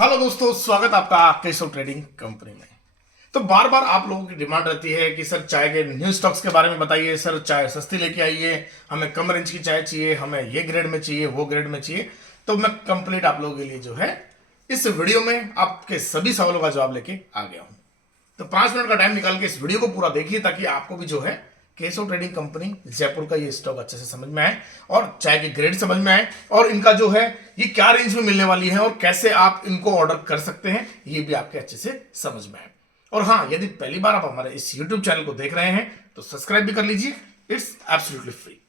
Hello दोस्तों, स्वागत आपका केशव ट्रेडिंग कंपनी में। तो बार बार आप लोगों की डिमांड रहती है कि सर चाय के न्यू स्टॉक्स के बारे में बताइए, सर चाय सस्ती लेके आइए, हमें कम रेंज की चाय चाहिए, हमें ये ग्रेड में चाहिए, वो ग्रेड में चाहिए। तो मैं कंप्लीट आप लोगों के लिए जो है इस वीडियो में आपके सभी सवालों का जवाब लेके आ गया हूं। तो 5 मिनट का टाइम निकाल के इस वीडियो को पूरा देखिए ताकि आपको भी जो है केशव ट्रेडिंग कंपनी जयपुर का ये स्टॉक अच्छे से समझ में आए और चाय के ग्रेड समझ में आए और इनका जो है ये क्या रेंज में मिलने वाली है और कैसे आप इनको ऑर्डर कर सकते हैं ये भी आपके अच्छे से समझ में आए। और हाँ, यदि पहली बार आप हमारे इस यूट्यूब चैनल को देख रहे हैं तो सब्सक्राइब भी कर लीजिए, इट्स एब्सोल्युटली फ्री।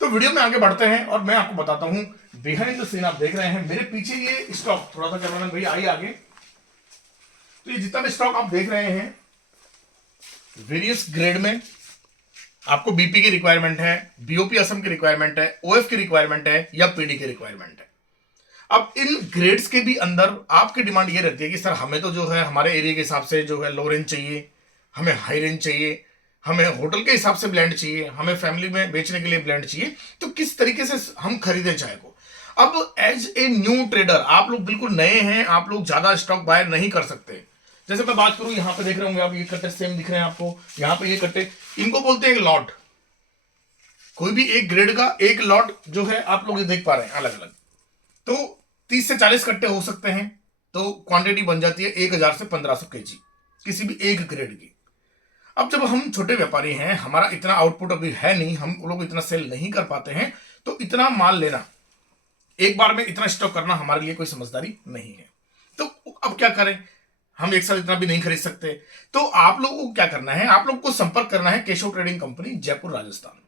तो वीडियो में आगे बढ़ते हैं और मैं आपको बताता हूं बिहाइंड द सीन। आप देख रहे हैं मेरे पीछे ये स्टॉक, थोड़ा सा कैमरामैन भैया आइए आगे। तो ये जितना भी स्टॉक आप देख रहे हैं वेरियस ग्रेड में, आपको बीपी की रिक्वायरमेंट है, बीओपी असम की रिक्वायरमेंट है, ओएफ की रिक्वायरमेंट है या पीडी की रिक्वायरमेंट है। अब इन ग्रेड्स के भी अंदर आपकी डिमांड ये रहती है कि सर हमें तो जो है हमारे एरिया के हिसाब से जो है लो रेंज चाहिए, हमें हाई रेंज चाहिए, हमें होटल के हिसाब से ब्लेंड चाहिए, हमें फैमिली में बेचने के लिए ब्लेंड चाहिए। तो किस तरीके से हम खरीदें चाय को। अब एज ए न्यू ट्रेडर आप लोग बिल्कुल नए हैं, आप लोग ज्यादा स्टॉक बाय नहीं कर सकते। जैसे मैं बात करूं, यहां पे देख रहे होंगे आप, ये कट्टे सेम दिख रहे हैं आपको, यहां पे ये कट्टे, इनको बोलते हैं एक लॉट। कोई भी एक ग्रेड का एक लॉट जो है आप लोग ये देख पा रहे हैं अलग अलग। तो 30 से 40 कट्टे हो सकते हैं, तो क्वांटिटी बन जाती है 1000 से 1500 केजी किसी भी एक ग्रेड की। अब जब हम छोटे व्यापारी हैं, हमारा इतना आउटपुट अभी है नहीं, हम लोग इतना सेल नहीं कर पाते हैं, तो इतना माल लेना, एक बार में इतना स्टॉक करना हमारे लिए कोई समझदारी नहीं है। तो अब क्या करें, हम एक साथ इतना भी नहीं खरीद सकते। तो आप लोगों को क्या करना है, आप लोग को संपर्क करना है Keshav trading company Jaipur Rajasthan.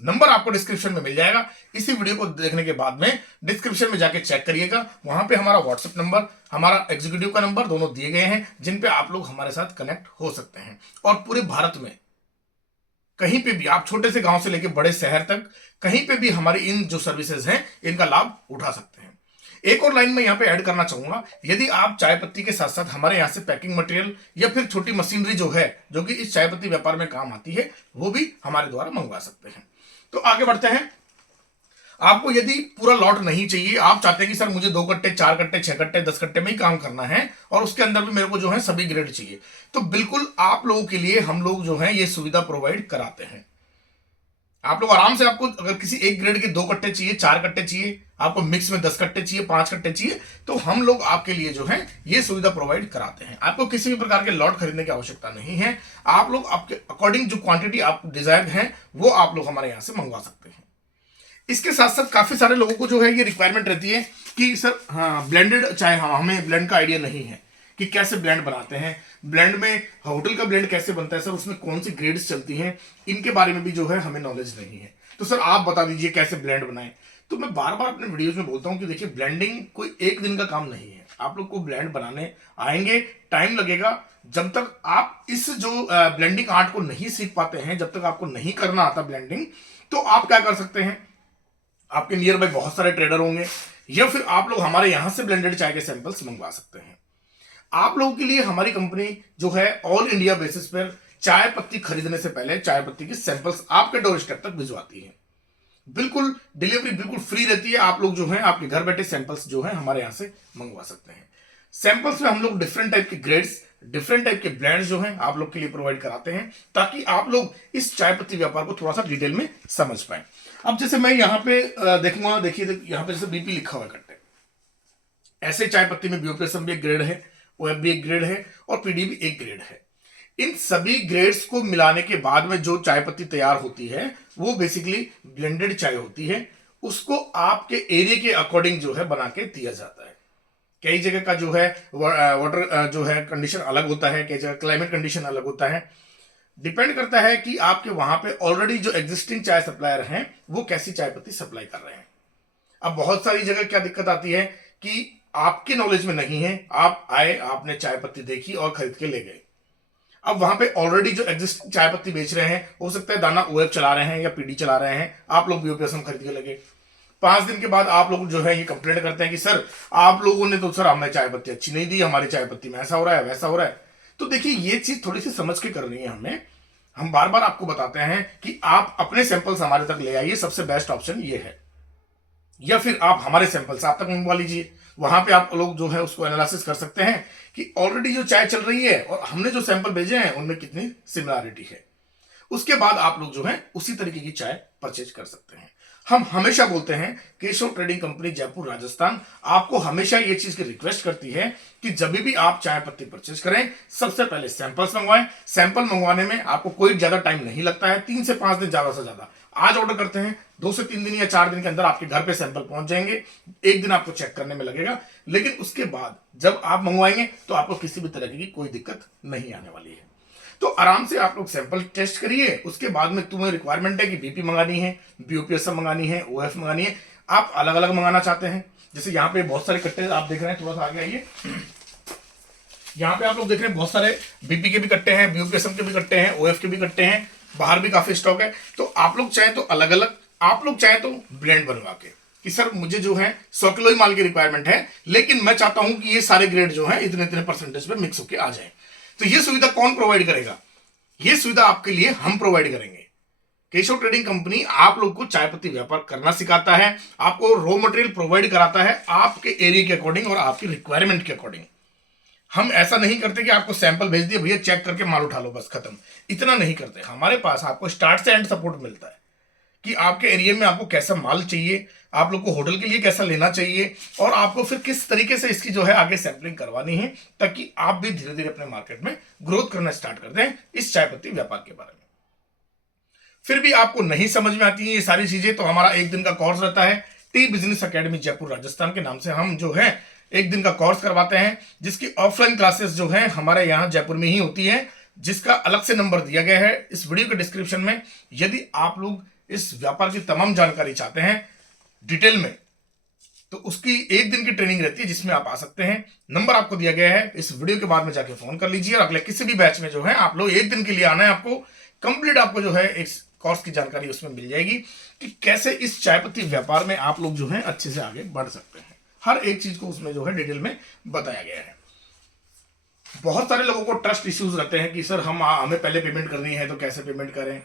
Number आपको डिस्क्रिप्शन में मिल जाएगा। इसी वीडियो को देखने के बाद में डिस्क्रिप्शन में जाके चेक करिएगा, वहां पे हमारा व्हाट्सएप नंबर, हमारा एग्जीक्यूटिव का नंबर दोनों दिए गए हैं जिन पे आप लोग हमारे साथ कनेक्ट हो सकते हैं। और पूरे भारत में कहीं पे भी, आप छोटे से गांव से लेकर बड़े शहर तक कहीं पे भी हमारी इन जो सर्विसेज हैं इनका लाभ उठा सकते हैं। एक और लाइन में यहां पे ऐड करना चाहूंगा, यदि आप चाय पत्ती के साथ साथ हमारे यहां से पैकिंग मटेरियल या फिर छोटी मशीनरी जो है जो कि इस चाय पत्ती व्यापार में काम आती है वो भी हमारे द्वारा मंगवा सकते हैं। तो आगे बढ़ते हैं। आपको यदि पूरा लॉट नहीं चाहिए, आप चाहते हैं कि सर मुझे 2 कट्टे, 4 कट्टे, 6 कट्टे, 10 कट्टे में ही काम करना है और उसके अंदर भी मेरे को जो है सभी ग्रेड चाहिए, तो बिल्कुल आप लोगों के लिए हम लोग जो है ये सुविधा प्रोवाइड कराते हैं। आप लोग आराम से, आपको अगर किसी एक ग्रेड के 2 कट्टे चाहिए, 4 कट्टे चाहिए, आपको मिक्स में 10 कट्टे चाहिए, 5 कट्टे चाहिए, तो हम लोग आपके लिए जो है ये सुविधा प्रोवाइड कराते हैं। आपको किसी भी प्रकार के लॉट खरीदने की आवश्यकता नहीं है। आप लोग आपके अकॉर्डिंग जो क्वांटिटी आप डिजायर है वो आप लोग हमारे यहां से मंगवा सकते हैं। इसके साथ साथ काफी सारे लोगों को जो है ये रिक्वायरमेंट रहती है कि सर हाँ ब्लेंडेड चाय, हाँ हमें ब्लेंड का आइडिया नहीं है कि कैसे ब्लेंड बनाते हैं, ब्लेंड में होटल का ब्लेंड कैसे बनता है सर, उसमें कौन सी ग्रेड्स चलती हैं, इनके बारे में भी जो है हमें नॉलेज नहीं है। तो सर आप बता दीजिए कैसे ब्लेंड बनाएं। तो मैं बार बार अपने वीडियोस में बोलता हूं कि देखिए ब्लेंडिंग कोई एक दिन का काम नहीं है। आप लोग को ब्लेंड बनाने आएंगे, टाइम लगेगा। जब तक आप इस जो ब्लेंडिंग आर्ट को नहीं सीख पाते हैं, जब तक आपको नहीं करना आता ब्लेंडिंग, तो आप क्या कर सकते हैं, आपके नियर बाय बहुत सारे ट्रेडर होंगे या फिर आप लोग हमारे यहां से ब्लेंडेड चाय के सैंपल्स मंगवा सकते हैं। आप लोगों के लिए हमारी कंपनी जो है ऑल इंडिया बेसिस पर चाय पत्ती खरीदने से पहले चाय पत्ती की सैंपल्स आपके डोर स्टेप तक भिजवाती है। बिल्कुल डिलीवरी बिल्कुल फ्री रहती है। आप लोग जो है आपके घर बैठे सैंपल्स जो है हमारे यहां से मंगवा सकते हैं। सैंपल्स में हम लोग डिफरेंट टाइप के ग्रेड्स, डिफरेंट टाइप के ब्रांड्स जो हैं आप लोग के लिए प्रोवाइड कराते हैं ताकि आप लोग इस चाय पत्ती व्यापार को थोड़ा सा डिटेल में समझ पाए। अब जैसे मैं यहाँ पे देखूंगा, देखिए यहाँ पे जैसे बीपी लिखा हुआ है कट्टे, ऐसे चाय पत्ती में बीओपीएसएम भी एक ग्रेड है, ओएफ भी एक ग्रेड है और पीडी भी एक ग्रेड है। इन सभी ग्रेड्स को मिलाने के बाद में जो चाय पत्ती तैयार होती है वो बेसिकली ब्लेंडेड चाय होती है। उसको आपके एरिया के अकॉर्डिंग जो है बना के दिया जाता है। कई जगह का जो है वाटर जो है कंडीशन अलग होता है, कई जगह क्लाइमेट कंडीशन अलग होता है। डिपेंड करता है कि आपके वहां पे ऑलरेडी जो एग्जिस्टिंग चाय सप्लायर हैं वो कैसी चाय पत्ती सप्लाई कर रहे हैं। अब बहुत सारी जगह क्या दिक्कत आती है कि आपके नॉलेज में नहीं है, आप आए, आपने चाय पत्ती देखी और खरीद के ले गए। अब वहां पे ऑलरेडी जो एग्जिस्टिंग चाय पत्ती बेच रहे हैं, हो सकता है दाना ओएफ चला रहे हैं या पीडी चला रहे हैं, आप लोग बीओपीएसएम खरीद के लगे। 5 दिन के बाद आप लोग जो है ये कंप्लेंट करते हैं कि सर आप लोगों ने तो सर हमें चाय पत्ती अच्छी नहीं दी, हमारी चाय पत्ती में ऐसा हो रहा है वैसा हो रहा है। तो देखिए ये चीज थोड़ी सी समझ के करनी है हमें। हम बार बार आपको बताते हैं कि आप अपने सैंपल्स हमारे तक ले आइए, सबसे बेस्ट ऑप्शन ये है, या फिर आप हमारे सैंपल्स आप तक मंगवा लीजिए। वहां पे आप लोग जो है उसको एनालिसिस कर सकते हैं कि ऑलरेडी जो चाय चल रही है और हमने जो सैंपल भेजे हैं उनमें कितनी सिमिलरिटी है। उसके बाद आप लोग जो है उसी तरीके की चाय परचेज कर सकते हैं। हम हमेशा बोलते हैं केशव ट्रेडिंग कंपनी जयपुर राजस्थान आपको हमेशा ये चीज की रिक्वेस्ट करती है कि जब भी आप चाय पत्ती परचेज करें सबसे पहले सैंपल्स मंगवाएं। सैंपल मंगवाने में आपको कोई ज्यादा टाइम नहीं लगता है, 3 से 5 दिन ज्यादा से ज्यादा। आज ऑर्डर करते हैं 2 से 3 दिन या 4 दिन के अंदर आपके घर पे सैंपल पहुंच जाएंगे। एक दिन आपको चेक करने में लगेगा, लेकिन उसके बाद जब आप मंगवाएंगे तो आपको किसी भी तरह की कोई दिक्कत नहीं आने वाली है। तो आराम से आप लोग सैंपल टेस्ट करिए। उसके बाद में तुम्हें रिक्वायरमेंट है कि बीपी मंगानी है, बीओपीएसएम मंगानी है, ओएफ मंगानी है, आप अलग अलग मंगाना चाहते हैं। जैसे यहाँ पे बहुत सारे कट्टे आप देख रहे हैं, थोड़ा सा आगे आइए। यहाँ पे आप लोग देख रहे हैं बहुत सारे बीपी के भी कट्टे हैं, बीओपीएसएम के भी कट्टे हैं, ओएफ के भी कट्टे हैं, बाहर भी काफी स्टॉक है। तो आप लोग चाहें तो अलग अलग, आप लोग चाहें तो ब्लेंड बनवा के कि सर मुझे जो है 100 किलो ही माल की रिक्वायरमेंट है, लेकिन मैं चाहता हूं कि ये सारे ग्रेड जो है इतने इतने परसेंटेज पे मिक्स होके आ जाए। तो ये सुविधा कौन प्रोवाइड करेगा? ये सुविधा आपके लिए हम प्रोवाइड करेंगे। केशव ट्रेडिंग कंपनी आप लोग को चाय पत्ती व्यापार करना सिखाता है, आपको रॉ मटेरियल प्रोवाइड कराता है आपके एरिया के अकॉर्डिंग और आपकी रिक्वायरमेंट के अकॉर्डिंग। हम ऐसा नहीं करते कि आपको सैंपल भेज दिए, भैया चेक करके माल उठा लो बस खत्म, इतना नहीं करते। हमारे पास आपको स्टार्ट से एंड सपोर्ट मिलता है कि आपके एरिया में आपको कैसा माल चाहिए, आप लोग को होटल के लिए कैसा लेना चाहिए, और आपको फिर किस तरीके से इसकी जो है आगे सैंपलिंग करवानी है, ताकि आप भी धीरे धीरे अपने मार्केट में ग्रोथ करना स्टार्ट कर दें इस चाय पत्ती व्यापार के बारे में। फिर भी आपको नहीं समझ में आती है ये सारी चीजें, तो हमारा एक दिन का कोर्स रहता है T business academy Jaipur Rajasthan के नाम से। हम जो है एक दिन का कोर्स करवाते हैं, जिसकी ऑफलाइन क्लासेस जो है हमारे यहाँ जयपुर में ही होती है, जिसका अलग से नंबर दिया गया है इस वीडियो के डिस्क्रिप्शन में। यदि आप लोग इस व्यापार की तमाम जानकारी चाहते हैं डिटेल में, तो उसकी एक दिन की ट्रेनिंग रहती है जिसमें आप आ सकते हैं। नंबर आपको दिया गया है, इस वीडियो के बाद में जाके फोन कर लीजिए और अगले किसी भी बैच में जो है आप लोग एक दिन के लिए आना है। आपको कंप्लीट आपको जो है इस कोर्स की जानकारी उसमें मिल जाएगी कि कैसे इस चाय पत्ती व्यापार में आप लोग जो है अच्छे से आगे बढ़ सकते हैं। हर एक चीज को उसमें जो है डिटेल में बताया गया है। बहुत सारे लोगों को ट्रस्ट इश्यूज रहते हैं कि सर हमें पहले पेमेंट करनी है तो कैसे पेमेंट करें,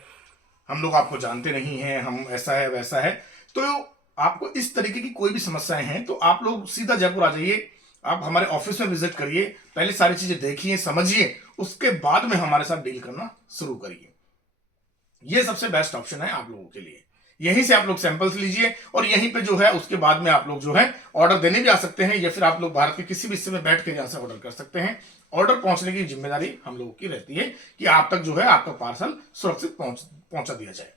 हम लोग आपको जानते नहीं हैं, हम ऐसा है वैसा है। तो आपको इस तरीके की कोई भी समस्याएं हैं तो आप लोग सीधा जयपुर आ जाइए, आप हमारे ऑफिस में विजिट करिए, पहले सारी चीजें देखिए समझिए, उसके बाद में हमारे साथ डील करना शुरू करिए। ये सबसे बेस्ट ऑप्शन है आप लोगों के लिए। यहीं से आप लोग सैंपल्स लीजिए और यहीं पे जो है उसके बाद में आप लोग जो है ऑर्डर देने भी आ सकते हैं, या फिर आप लोग भारत के किसी भी हिस्से में बैठ के यहां से ऑर्डर कर सकते हैं। ऑर्डर पहुंचने की जिम्मेदारी हम लोगों की रहती है कि आप तक जो है आपका पार्सल सुरक्षित पहुंचा दिया जाए।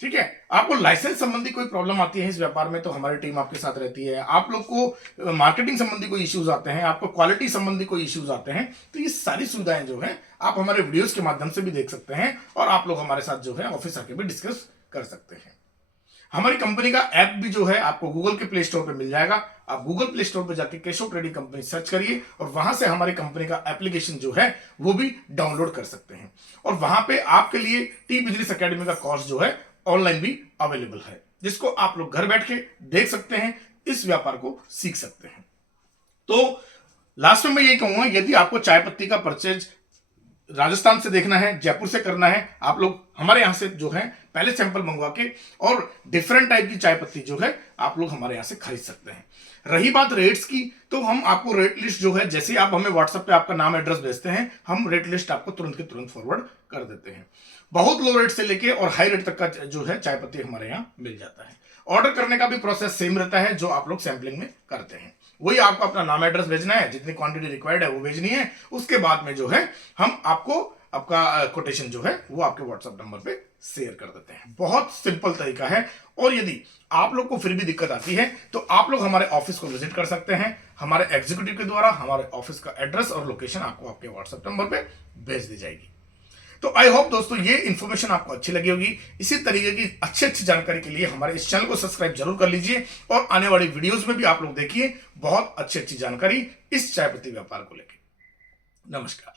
ठीक है, आपको लाइसेंस संबंधी कोई प्रॉब्लम आती है इस व्यापार में तो हमारी टीम आपके साथ रहती है। आप लोग को मार्केटिंग संबंधी कोई इश्यूज आते हैं, आपको क्वालिटी संबंधी कोई इश्यूज आते हैं, तो ये सारी सुविधाएं जो है आप हमारे वीडियोस के माध्यम से भी देख सकते हैं और आप लोग हमारे साथ जो है ऑफिस आके भी डिस्कस कर सकते हैं। हमारी कंपनी का ऐप भी जो है आपको गूगल के प्ले स्टोर पे मिल जाएगा। आप गूगल प्ले स्टोर पे जाके केशव ट्रेडिंग कंपनी सर्च करिए और वहां से हमारी कंपनी का एप्लीकेशन जो है वो भी डाउनलोड कर सकते हैं। और वहां पे आपके लिए टी बिजनेस अकेडमी का कोर्स जो है ऑनलाइन भी अवेलेबल है, जिसको आप लोग घर बैठ के देख सकते हैं, इस व्यापार को सीख सकते हैं। तो लास्ट में मैं यही कहूंगा, यदि आपको चाय पत्ती का परचेज राजस्थान से देखना है, जयपुर से करना है, आप लोग हमारे यहां से जो है पहले सैंपल मंगवा के और डिफरेंट टाइप की चाय पत्ती जो है आप लोग हमारे यहां से खरीद सकते हैं। रही बात रेट्स की, तो हम आपको रेट लिस्ट जो है, जैसे आप हमें व्हाट्सएप पे आपका नाम एड्रेस भेजते हैं, हम रेट लिस्ट आपको तुरंत के तुरंत फॉरवर्ड कर देते हैं। बहुत लो रेट से लेके और हाई रेट तक का जो है चाय पत्ती हमारे यहाँ मिल जाता है। ऑर्डर करने का भी प्रोसेस सेम रहता है जो आप लोग सैंपलिंग में करते हैं। वही आपको अपना नाम एड्रेस भेजना है, जितनी क्वांटिटी रिक्वायर्ड है वो भेजनी है, उसके बाद में जो है हम आपको आपका कोटेशन जो है वो आपके व्हाट्सएप नंबर पे शेयर कर देते हैं। बहुत सिंपल तरीका है। और यदि आप लोग को फिर भी दिक्कत आती है तो आप लोग हमारे ऑफिस को विजिट कर सकते हैं। हमारे एग्जीक्यूटिव के द्वारा हमारे ऑफिस का एड्रेस और लोकेशन आपको आपके व्हाट्सएप नंबर पे भेज दी जाएगी। तो आई होप दोस्तों ये इन्फॉर्मेशन आपको अच्छी लगी होगी। इसी तरीके की अच्छी जानकारी के लिए हमारे इस चैनल को सब्सक्राइब जरूर कर लीजिए और आने वाली वीडियोस में भी आप लोग देखिए बहुत अच्छी जानकारी इस चाय पत्ती व्यापार को लेकर। नमस्कार।